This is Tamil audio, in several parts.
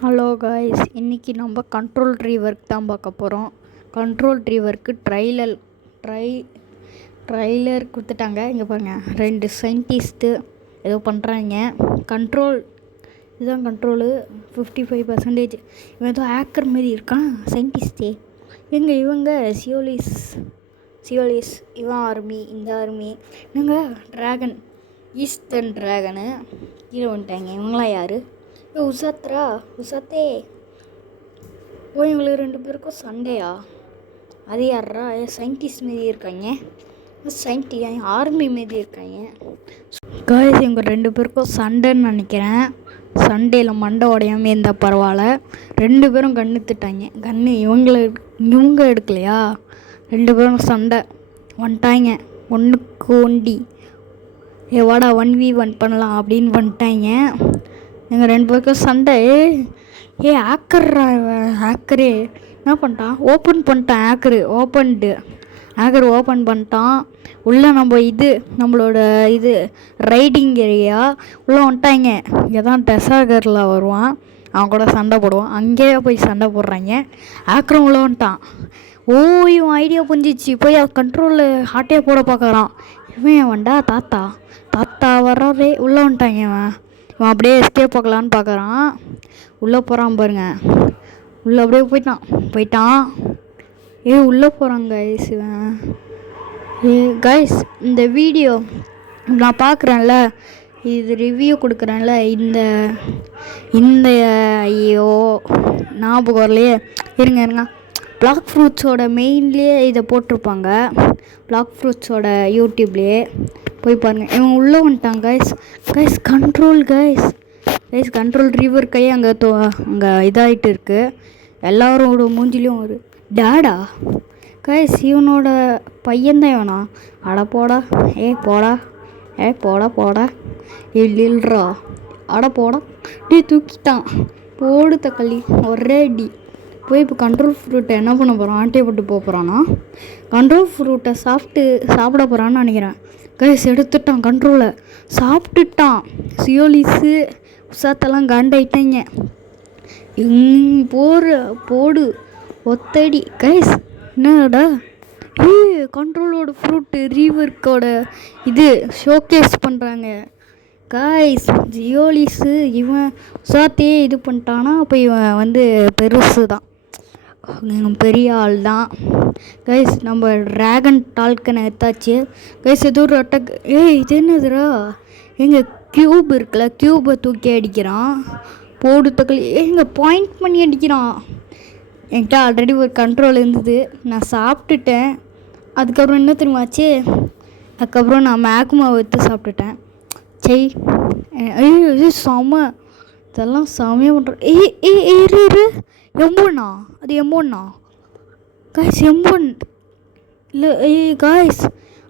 ஹலோ காய்ஸ், இன்றைக்கி நம்ம கண்ட்ரோல் ட்ரீவர்க் தான் பார்க்க போகிறோம். கண்ட்ரோல் ட்ரீவர்க்கு ட்ரைலர் கொடுத்துட்டாங்க. இங்கே பாருங்கள், 2 சயின்டிஸ்ட்டு ஏதோ பண்ணுறாங்க. இதுதான் கண்ட்ரோலு 55%. இவன் ஏதோ ஹேக்கர் மாரி இருக்கான் சயின்டிஸ்டே. இவங்க சியோலிஸ் இவன் ஆர்மி, இந்த ஆர்மி. ட்ராகன் ஈஸ்டர்ன் ட்ராகனு கீழே வந்துட்டாங்க. இவங்களாம் யார்? உசாத்தே. இவங்களுக்கு 2 பேருக்கும் சண்டையா? அது யாரா? சயின்டிஸ்ட் மாரி இருக்காங்க. ஆர்மி மாரி இருக்காங்க. காய்ஸ், இவங்க 2 பேருக்கும் சண்டைன்னு நினைக்கிறேன். சண்டையில் மண்டை உடையாமல் இருந்தால் பரவாயில்ல. 2 பேரும் கன்று இவங்க எடுக்கலையா? 2 பேரும் சண்டை வந்துட்டாங்க. ஒன்றுக்கு ஒண்டி வாடா 1v1 பண்ணலாம் அப்படின்னு வந்துட்டாங்க. எங்கள் 2 பேருக்கும் சண்டை. ஹேக்கரே என்ன பண்ணிட்டான்? ஓப்பன் பண்ணிட்டான். ஹேக்கர் ஓப்பன் பண்ணிட்டான். உள்ளே நம்மளோட ரைடிங் ஏரியா உள்ளே வந்துட்டாங்க. இங்கே தான் டெசாகரில் வருவான், அவன் கூட சண்டை போடுவான். அங்கேயே போய் சண்டை போடுறாங்க. ஹேக்கரும் உள்ளே வந்துட்டான். இவன் ஐடியா புரிஞ்சிச்சு. போய் கண்ட்ரோலில் ஹார்ட்டே போட பார்க்குறான். இவன் வண்டா தாத்தா வர்றாரே. உள்ளே வந்துட்டாங்க. இவன் அப்படியே எஸ்கேப் பார்க்கலான்னு பார்க்குறான். உள்ளே போகிறான் பாருங்க. உள்ளே அப்படியே போயிட்டான். உள்ளே போகிறான் கைஸ். இவன் கைஸ், இந்த வீடியோ நான் பார்க்குறேன்ல, இது ரிவ்யூ கொடுக்குறேன்ல, இந்த ஐயோ ஞாபகம் வரலையே. இருங்க பிளாக் ஃப்ரூட்ஸோட மெயின்லேயே இதை போட்டிருப்பாங்க. பிளாக் ஃப்ரூட்ஸோட யூடியூப்லேயே போய் பாருங்கள். இவன் உள்ளே வந்துட்டான் கைஸ். கண்ட்ரோல் ட்ரீவர் கையை அங்கே இதாகிட்டு இருக்குது. எல்லாரோட மூஞ்சிலையும் ஒரு டேடா கைஸ். இவனோட பையன்தான் இவனா? அட போடா. போடா இல்லைல்றா. அட போடா. தூக்கிட்டான். போடு தக்காளி ஒரே அடி. போய் இப்போ கண்ட்ரோல் ஃப்ரூட்டை என்ன பண்ண போகிறான்? ஆட்டையை போட்டு போகிறானா? கண்ட்ரோல் ஃப்ரூட்டை சாப்பிட போகிறான்னு நினைக்கிறேன். கைஸ், எடுத்துட்டான். கண்ட்ரோலை சாப்பிட்டுட்டான். சியோலிஸு உசாத்தெல்லாம் காண்டாயிட்டாங்க. போடு ஒத்தடி. கைஸ், என்னடா கண்ட்ரோலோட ஃப்ரூட்டு ரீவர்க்கோட ஷோகேஸ் பண்ணுறாங்க. கைஸ், ஜியோலிஸு இவன் உசாத்தையே இது பண்ணிட்டானா? அப்போ இவன் பெருசு தான், பெரிய ஆள் தான். கைஸ், நம்ம ட்ராகன் டால்கனை எடுத்தாச்சு. கைஸ், ஏதோ ஒரு அட்டாக். இது என்னதுரா? கியூப் இருக்குல்ல, கியூபை தூக்கி அடிக்கிறான். போடு தக்காளி. பாயிண்ட் பண்ணி அடிக்கிறான். என்கிட்ட ஆல்ரெடி ஒரு கண்ட்ரோல் இருந்தது, நான் சாப்பிட்டுட்டேன். அதுக்கப்புறம் என்ன தெரியுமாச்சு? அதுக்கப்புறம் நான் மேக்மாவை எடுத்து சாப்பிட்டுட்டேன். இதெல்லாம் செமையாக பண்ணுறேன். எம்போண்ணா? அது எம்போண்ணா கைஸ்? எம்போன் இல்லை காய்ஸ்,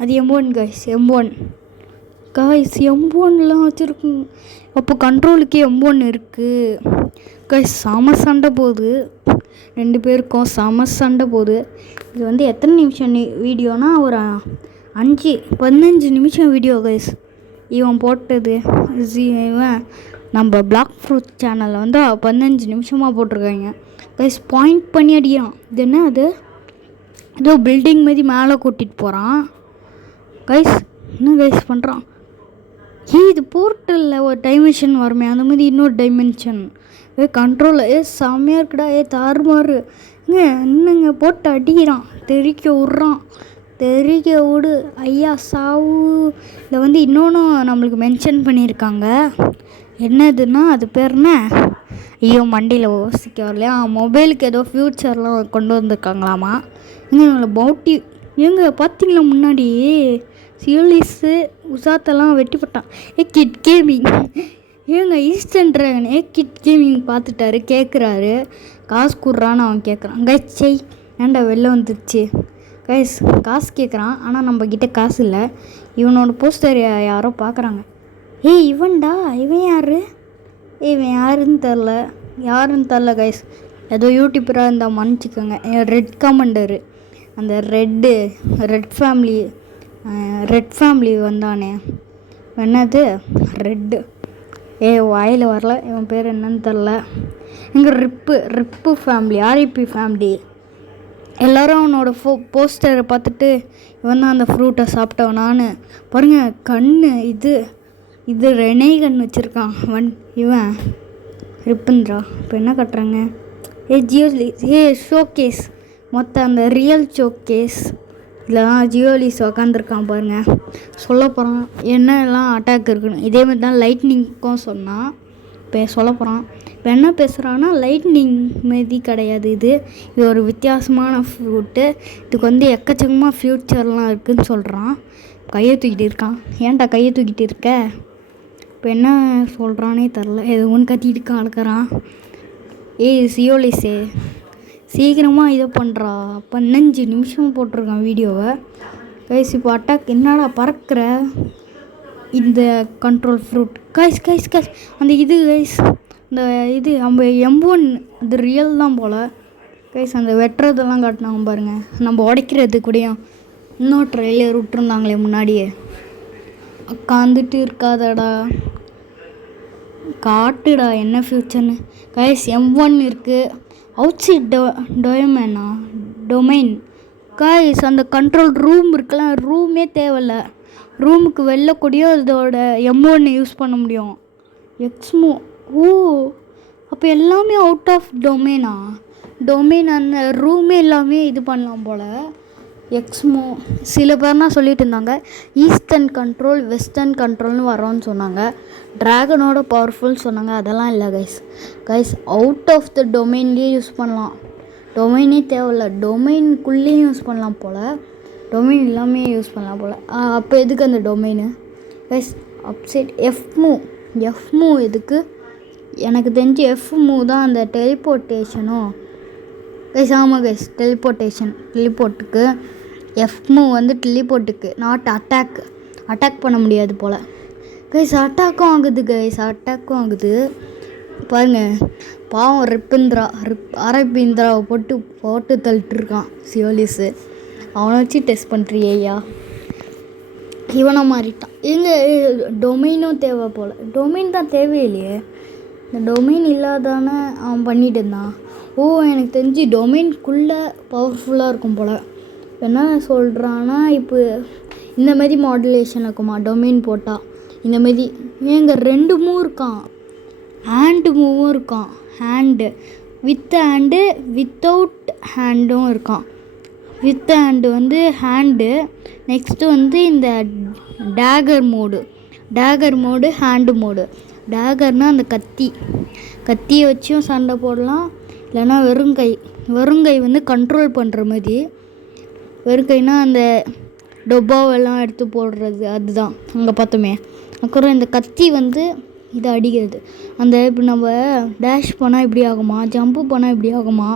அது எம்போன் காய்ஸ். எம்போன்லாம் வச்சுருக்குங்க. அப்போ கண்ட்ரோலுக்கு எம்போன் இருக்குது காய்ஸ். செம சண்டை போகுது 2 பேருக்கும். செம சண்டை போகுது. இது எத்தனை நிமிஷம் வீடியோனா? ஒரு 15 நிமிஷம் வீடியோ கைஸ். இவன் போட்டது இவன் நம்ம பிளாக் ஃப்ரூட் சேனலில் 15 நிமிஷமாக போட்டிருக்காங்க கைஸ். பாயிண்ட் பண்ணி அடிக்கிறான். இது என்ன? அது ஏதோ பில்டிங் மாதிரி மேலே கூட்டிகிட்டு போகிறான் கைஸ். என்ன கைஸ் பண்ணுறான்? இது போர்ட்டலில் ஒரு டைமென்ஷன் வருமே, அந்த மாதிரி இன்னொரு டைமென்ஷன். கண்ட்ரோலில் செம்மையாக இருக்குடா. தாறுமாறு. என்னங்க போட்டு அடிக்கிறான். தெறிக்க விடு ஐயா சாவு. இதில் இன்னொன்று நம்மளுக்கு மென்ஷன் பண்ணியிருக்காங்க. என்னதுன்னா அது பேர் என்ன? ஐயோ மண்டியில் யோசிக்க வரலையா? மொபைலுக்கு ஏதோ ஃப்யூச்சர்லாம் கொண்டு வந்திருக்காங்களாமா. பவுட்டி பார்த்தீங்களா முன்னாடி? சியோலிஸு உசாத்தெல்லாம் வெட்டி போட்டான். Kid gaming eastern dragon kid gaming பார்த்துட்டாரு. கேட்குறாரு, காசு கொடுறான்னு அவன் கேட்குறான். கைஸ், ஏன்டா வெளில வந்துருச்சு கைஸ்? காசு கேட்குறான், ஆனால் நம்மக்கிட்ட காசு இல்லை. இவனோட போஸ்டர் யாரோ பார்க்குறாங்க. இவன்டா. இவன் யாருன்னு தெரில கைஸ். ஏதோ யூடியூபராக இருந்தால் மன்னிச்சிக்கோங்க. ரெட் கமெண்டரு, அந்த ரெட் ஃபேமிலி வந்தானே. என்னது ரெட்டு? வாயில் வரல, இவன் பேர் என்னன்னு தெரில. இங்கே ரிப்பு ஃபேமிலி, ஆர்ஐபி ஃபேமிலி. எல்லோரும் அவனோட போஸ்டரை பார்த்துட்டு இவன் தான் அந்த ஃப்ரூட்டை சாப்பிட்டவனான்னு பாருங்கள். இது ரெனே கண் வச்சுருக்கான் இவன் ரிப்புன்றா. இப்போ என்ன கட்டுறாங்க? ஷோகேஸ், மொத்தம் அந்த ரியல் ஷோகேஸ் இதெல்லாம் ஜியோலிஸ் உக்காந்துருக்கான் பாருங்க. சொல்ல போகிறான் என்னெல்லாம் அட்டாக் இருக்குன்னு. இதேமாதிரி தான் லைட்னிங்க்கும் சொன்னான். இப்போ சொல்ல போகிறான். இப்போ என்ன பேசுகிறான்னா, லைட்னிங் மாரி கிடையாது, இது ஒரு வித்தியாசமான ஃப்ரூட்டு. இதுக்கு வந்து எக்கச்சக்கமாக ஃப்யூச்சர்லாம் இருக்குதுன்னு சொல்கிறான். கையை தூக்கிட்டு இருக்கான். ஏன்டா கையை தூக்கிட்டு இருக்க? இப்போ என்ன சொல்கிறானே தெரில. எதுவும் கத்திட்டு இருக்கான், அழுக்கிறான். ஜியோலிஸே சீக்கிரமாக இதை பண்ணுறா. 15 நிமிஷம் போட்டிருக்கான் வீடியோவை. கைஸ் இப்போ அட்டாக் என்னடா பறக்கிற இந்த கண்ட்ரோல் ஃப்ரூட். கைஸ் அந்த இது கைஸ், இந்த இது நம்ம M1 அது ரியல் தான் போல். கைஸ் அந்த வெட்டுறதெல்லாம் காட்டினாங்க பாருங்கள். நம்ம உடைக்கிறது கூடயும் இன்னொரு ட்ரெயிலர் விட்டுருந்தாங்களே முன்னாடியே. உட்காந்துட்டு இருக்காதடா, காட்டுடா என்ன ஃப்யூச்சர்னு. கைஸ் M1 இருக்குது. Outside domain guys. அந்த கண்ட்ரோல் ரூம் இருக்குல்ல, ரூமே தேவையில்ல. ரூமுக்கு வெளிலக்கூடியோ இதோட M1 யூஸ் பண்ண முடியும். எக்ஸ்மோ அப்போ எல்லாமே அவுட் ஆஃப் டொமைன் அந்த ரூமே எல்லாமே இது பண்ணலாம் போல். எக்ஸ்மோ சில பேர்னா சொல்லிட்டு இருந்தாங்க ஈஸ்டர்ன் கண்ட்ரோல் வெஸ்டர்ன் கண்ட்ரோல்னு வரோன்னு சொன்னாங்க. ட்ராகனோட பவர்ஃபுல் சொன்னாங்க. அதெல்லாம் இல்லை கைஸ் அவுட் ஆஃப் த டொமைன்லேயே யூஸ் பண்ணலாம். டொமைனே தேவையில்ல, டொமைனுக்குள்ளேயும் யூஸ் பண்ணலாம் போல். டொமைன் எல்லாமே யூஸ் பண்ணலாம் போல். அப்போ எதுக்கு அந்த டொமைனு கைஸ்? அப்சைட் எஃப்மூ எதுக்கு? எனக்கு தெரிஞ்சு எஃப்மூ தான் அந்த டெலிபோர்ட்டேஷனும் கைஸ். ஆமாம் கைஸ், டெலிபோர்ட்டுக்கு எஃப்மூ வந்து டெலிபோர்ட்டுக்கு, நாட் அட்டாக் பண்ண முடியாது போல். கைஸ் அட்டாக்கும் ஆகுது பாருங்கள். பாவம் ஆர்ஐபிந்திராவை போட்டு தள்ளிட்டுருக்கான் சியோலிஸு. அவனை வச்சு டெஸ்ட் பண்ணுறியா? இவனை மாறிட்டான். எங்கே டொமைனும் தேவை போல். டொமைன் தான் தேவையில்லையே. இந்த டொமைன் இல்லாதானே அவன் பண்ணிட்டு இருந்தான். எனக்கு தெரிஞ்சு டொமைனுக்குள்ளே பவர்ஃபுல்லாக இருக்கும் போல். என்ன சொல்கிறான்னா, இப்போ இந்தமாரி மாடுலேஷன் இருக்குமா டொமைன் போட்டால்? இந்தமாரி ஏங்க 2 மூவ் இருக்கான். ஹேண்டு மூவும் இருக்கான். ஹேண்டு வித் ஹேண்டு வித்தவுட் ஹேண்டும் இருக்கான். வித் ஹேண்டு வந்து ஹேண்டு. நெக்ஸ்ட்டு வந்து இந்த டேகர் மோடு ஹேண்டு மோடு. டேகர்னால் அந்த கத்தியை வச்சும் சண்டை போடலாம். இல்லைன்னா வெறுங்கை வந்து கண்ட்ரோல் பண்ணுற மாதிரி. வெறுங்கைனா அந்த டொப்பாவெல்லாம் எடுத்து போடுறது, அதுதான் அங்கே பார்த்தோமே. அப்புறம் இந்த கத்தி வந்து இதை அடிக்கிறது. அந்த இப்போ நம்ம டேஷ் பண்ணால் இப்படி ஆகுமா, ஜம்ப்பு பண்ணால் இப்படி ஆகுமா.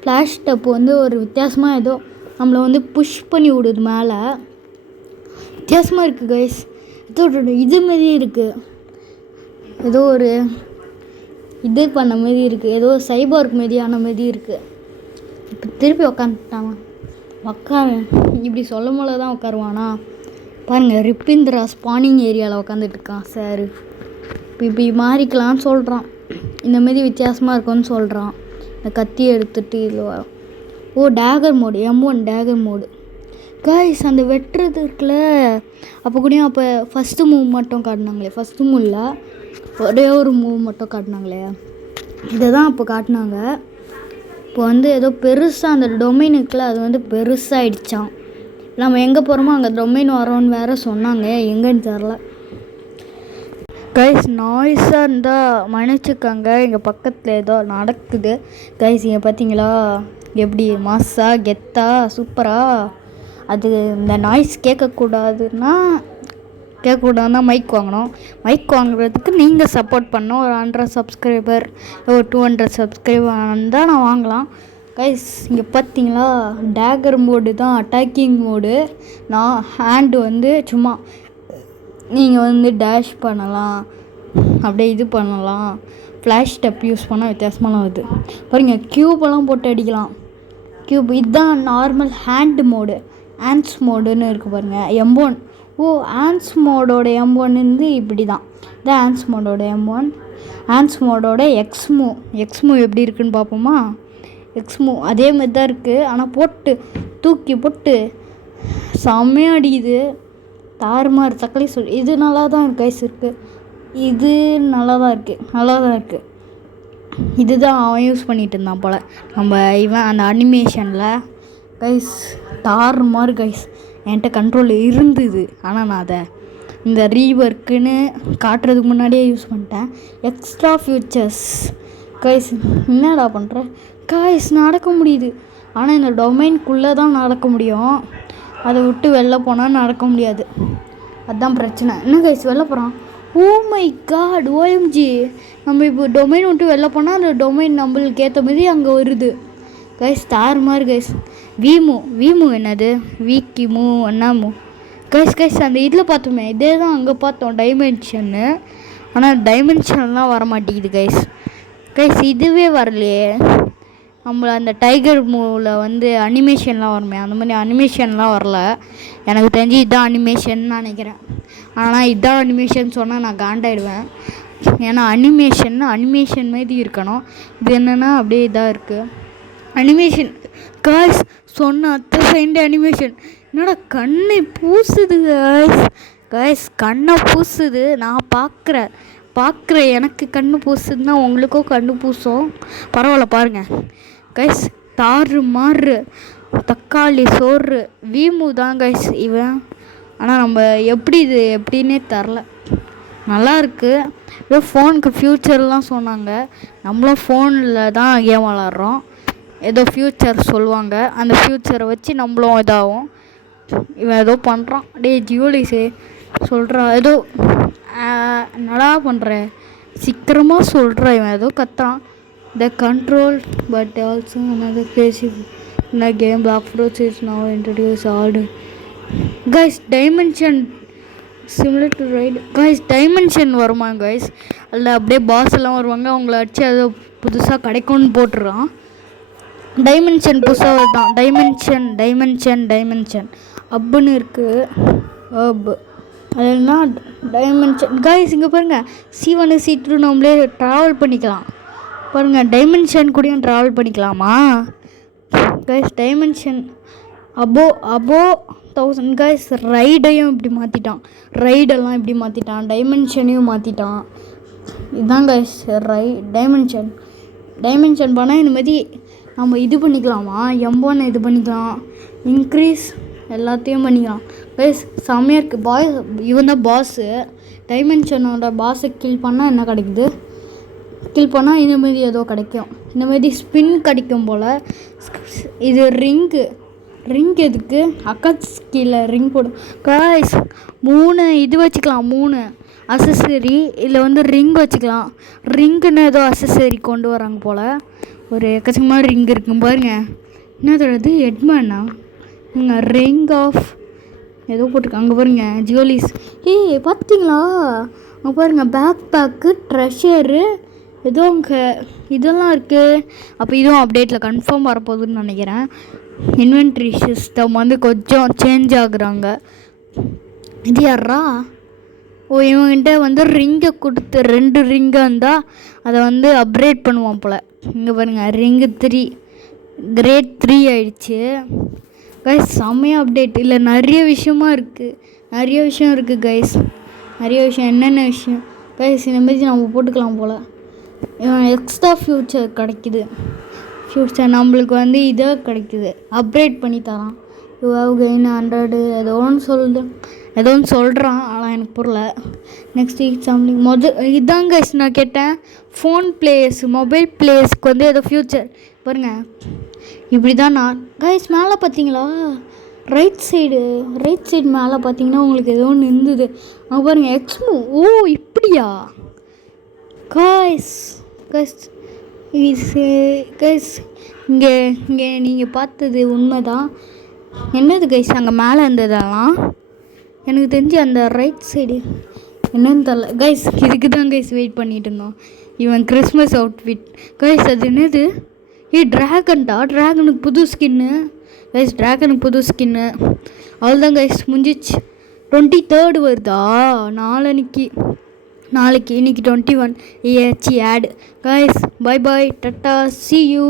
ஃப்ளாஷ் டப்பு வந்து ஒரு வித்தியாசமாக ஏதோ நம்மளை வந்து புஷ் பண்ணி விடுது மேலே. வித்தியாசமாக இருக்குது கைஸ். ஏதோ இது மாரி இருக்குது, ஏதோ ஒரு இது பண்ண மாரி இருக்குது, ஏதோ சைபர்க் மாரியான மாரி இருக்குது. இப்போ திருப்பி உக்காந்துட்டான். இப்படி சொல்லும் போல தான் உட்காருவானா பாருங்கள். ரிப்பிந்திரா ஸ்பானிங் ஏரியாவில் உட்காந்துட்டு இருக்கான் சார். இப்படி மாறிக்கலான்னு சொல்கிறான். இந்தமாரி வித்தியாசமாக இருக்கும்னு சொல்கிறான். இந்த கத்தி எடுத்துகிட்டு இதில் Daguerre mode, M1 Daguerre mode. Guys அந்த வெட்டுறது இருக்குல்ல, அப்போ கூடயும் அப்போ ஃபஸ்ட்டு மூவ் மட்டும் காட்டினாங்களே. ஃபஸ்ட்டு மூவில் ஒரே ஒரு மூவ் மட்டும் காட்டினாங்களே, இதை தான் அப்போ காட்டினாங்க. இப்போ வந்து ஏதோ பெருசாக அந்த டொமைன் இருக்குல்ல, அது வந்து பெருசாகிடுச்சான். நம்ம எங்கே போகிறோமோ அங்கே டொமைன் வரோன்னு வேறு சொன்னாங்க, எங்கேன்னு தெரில. கைஸ் நாய்ஸாக இருந்தால் மன்னிச்சுக்கோங்க, இங்கே பக்கத்தில் ஏதோ நடக்குது. கைஸ் இங்கே பார்த்தீங்களா எப்படி மாஸா கெத்தா சூப்பராக. அது இந்த நாய்ஸ் கேட்கக்கூடாதுன்னா மைக் வாங்கணும். மைக் வாங்குறதுக்கு நீங்கள் சப்போர்ட் பண்ணணும். ஒரு 100 சப்ஸ்கிரைபர் ஒரு 200 சப்ஸ்கிரைபர் இருந்தால் நான் வாங்கலாம். கைஸ் இங்கே பார்த்தீங்களா டேகர் மோடு தான் அட்டாக்கிங் மோடு. நான் ஹேண்டு வந்து சும்மா நீங்கள் வந்து டேஷ் பண்ணலாம், அப்படியே இது பண்ணலாம். ஃப்ளாஷ் டப் யூஸ் பண்ணால் வித்தியாசமான இது பாருங்கள். க்யூபெல்லாம் போட்டு அடிக்கலாம். இதுதான் நார்மல் ஹேண்டு மோடு. ஹேண்ட்ஸ் மோடுன்னு இருக்குது பாருங்கள். M1 ஆன்ஸ் மோடோட M1 வந்து இப்படி தான். இதான் ஆன்ஸ் மோடோட M1. ஆன்ஸ் மோடோட எக்ஸ்மூ எப்படி இருக்குன்னு பார்ப்போமா. எக்ஸ்மூ அதே மாதிரி தான் இருக்குது. ஆனால் தூக்கி போட்டு செம்மையாக அடிக்குது. தாறுமாறு தக்காளி சொல். இது நல்லா தான் இருக்குது. இது நல்லா தான் இருக்குது. இதுதான் அவன் யூஸ் பண்ணிகிட்டு இருந்தான் போல் இவன் அந்த அனிமேஷனில். கைஸ் தாறுமாறு கைஸ். என்கிட்ட கண்ட்ரோல் இருந்தது, ஆனால் நான் அதை இந்த ரீவர்க்குன்னு காட்டுறதுக்கு முன்னாடியே யூஸ் பண்ணிட்டேன். Extra futures guys. என்னடா பண்ணுற கைஸ்? நடக்க முடியுது, ஆனால் இந்த டொமைனுக்குள்ளே தான் நடக்க முடியும். அதை விட்டு வெளில போனால் நடக்க முடியாது. அதுதான் பிரச்சனை. என்ன கைஸ் வெளில போகிறான்? Oh my god, OMG. நம்ம இப்போ டொமைன் விட்டு வெளில போனால் அந்த டொமைன் நம்மளுக்கு ஏற்ற மாதிரி அங்கே வருது கைஸ். தாறுமாறு கைஸ். வீமு என்னது? வீக்கிமு அண்ணாமு கைஸ். அந்த இதில் பார்த்தோமே, இதே தான் அங்கே பார்த்தோம் டைமென்ஷன்னு. ஆனால் டைமென்ஷன்லாம் வர மாட்டேங்குது கைஸ். இதுவே வரலையே. நம்மள அந்த டைகர் மூவில் வந்து அனிமேஷன்லாம் வருமே, அந்த மாதிரி அனிமேஷன்லாம் வரல. எனக்கு தெரிஞ்சு இதுதான் அனிமேஷன் நினைக்கிறேன். ஆனால் இதுதான் அனிமேஷன் சொன்னால் நான் காண்டாயிடுவேன். ஏன்னா அனிமேஷன் மாதிரி இருக்கணும். இது என்னென்னா அப்படியே இதாக இருக்குது அனிமேஷன் காய்ஸ். சொன்ன அத்தை சைண்டு அனிமேஷன். என்னடா கண்ணை பூசுது காய்ஸ். கண்ணை பூசுது. நான் பார்க்குறேன் எனக்கு கண்ணு பூசுதுன்னா உங்களுக்கும் கண்ணு பூசும். பரவாயில்ல பாருங்கள் கைஸ். தாறுமாறு தக்காளி சோறு. வீமு தான் கைஸ் இவன். ஆனால் நம்ம எப்படின்னே தரல. நல்லா இருக்குது. ஏதோ ஃபோனுக்கு ஃப்யூச்சர்லாம் சொன்னாங்க. நம்மளும் ஃபோனில் தான் கேம் விளாட்றோம். ஏதோ ஃப்யூச்சர் சொல்லுவாங்க, அந்த ஃப்யூச்சரை வச்சு நம்மளும் இதாகும். இவன் ஏதோ பண்ணுறான். ஜியோலிஸே சொல்கிறான் ஏதோ. என்னடா பண்ணுற? சீக்கிரமாக சொல்கிறான். இவன் ஏதோ கத்துறான். The control but also another crazy in the game. Black Fruits is now introduced all guys. Dimension similar to ride guys. Dimension வருமா guys? அதில் அப்படியே பாஸ் எல்லாம் வருவாங்க. அவங்கள அடிச்சு ஏதோ புதுசாக கிடைக்கும்னு போட்டுறான். டைமென்ஷன் புதுசாக தான். டைமென்ஷன் அப்புன்னு இருக்குது. அதெல்லாம் டைமென்ஷன் கைஸ். இங்கே பாருங்கள், C1 C2 நம்மளே ட்ராவல் பண்ணிக்கலாம் பாருங்கள். டைமென்ஷன் கூடயும் ட்ராவல் பண்ணிக்கலாமா கைஸ்? டைமென்ஷன் அபோ 1000 கைஸ். ரைடெல்லாம் இப்படி மாற்றிட்டான். டைமென்ஷனையும் மாற்றிட்டான். இதுதான் கைஸ் டைமென்ஷன் பண்ணால் இந்த மாதிரி நம்ம இது பண்ணிக்கலாமா? M1 இது பண்ணிக்கலாம். இன்க்ரீஸ் எல்லாத்தையும் பண்ணிக்கலாம் கைஸ். செம்மையாக இருக்குது. இவன் தான் பாஸு. டைமென்ஷனோட பாஸை கில் பண்ணால் என்ன கிடைக்குது? கில் பண்ணால் இந்தமாரி ஏதோ கிடைக்கும். இந்தமாரி ஸ்பின் கிடைக்கும் போல். இது ரிங்கு எதுக்கு? அக்கட்ஸ் கீழே ரிங் போடும் கைஸ். 3 இது வச்சுக்கலாம். 3 அசசரி. இதில் வந்து ரிங் வச்சுக்கலாம். ரிங்குன்னு ஏதோ அசசரி கொண்டு வராங்க போல். ஒரு எக்கச்சக்கமான ரிங் இருக்கும் பாருங்கள். என்ன சொல்கிறது? ஹெட்மேனா? இங்கே ரிங் ஆஃப் ஏதோ போட்டிருக்காங்க. அங்கே பாருங்கள் ஜுவலிஸ். பார்த்தீங்களா? அங்கே பாருங்கள் பேக் பேக்கு ட்ரெஷரு ஏதோ அங்கே இதெல்லாம் இருக்குது. அப்போ இதுவும் அப்டேட்டில் கன்ஃபார்ம் வரப்போகுதுன்னு நினைக்கிறேன். இன்வென்ட்ரி சிஸ்டம் வந்து கொஞ்சம் சேஞ்ச் ஆகுறாங்க. இது யாரா? இவங்கிட்ட வந்து ரிங்கை கொடுத்து 2 ரிங்காக இருந்தால் அதை வந்து அப்கிரேட் பண்ணுவான் போல். இங்கே பாருங்கள் ரிங்கு 3 கிரேட் 3 ஆயிடுச்சு கைஸ். செம்மையாக அப்டேட். இல்லை நிறைய விஷயம் இருக்குது கைஸ். என்னென்ன விஷயம் கைஸ்? இந்த மாதிரி நம்ம போட்டுக்கலாம் போல். எக்ஸ்ட்ரா ஃபியூச்சர் கிடைக்குது. நம்மளுக்கு வந்து இதாக கிடைக்குது. அப்கிரேட் பண்ணி தரான். யூ ஹேவ் கெயின் 100 ஏதோ ஒன்று சொல்கிறான். ஆனால் எனக்கு புரியல. நெக்ஸ்ட் வீக் சம்திங் இதான் கைஸ் நான் கேட்டேன். மொபைல் பிளேஸ்க்கு வந்து ஏதோ ஃப்யூச்சர் பாருங்கள். இப்படி தான் நான் கைஸ். மேலே பார்த்தீங்களா? ரைட் சைடு மேலே பார்த்தீங்கன்னா உங்களுக்கு ஏதோ ஒன்று இருந்தது. அங்கே பாருங்கள் எக்ஸ்மூ. இப்படியா கைஸ்? இங்கே நீங்கள் பார்த்தது உண்மைதான். என்னது கைஸ் அங்கே மேலே இருந்ததெல்லாம்? எனக்கு தெரிஞ்சு அந்த ரைட் சைடு என்னன்னு தெரியல கைஸ். இதுக்கு தான் கைஸ் வெயிட் பண்ணிகிட்டு இருந்தோம். இவன் கிறிஸ்மஸ் அவுட்ஃபிட் கைஸ். அது என்னது? ட்ராகனுக்கு புது ஸ்கின்னு கைஸ். அவ்வளோதான் கைஸ் முடிஞ்சிச்சு. 23rd வருதா? நாளைக்கு இன்னைக்கு 21 ஏச்சி ஆட். Guys bye bye, tata, see you.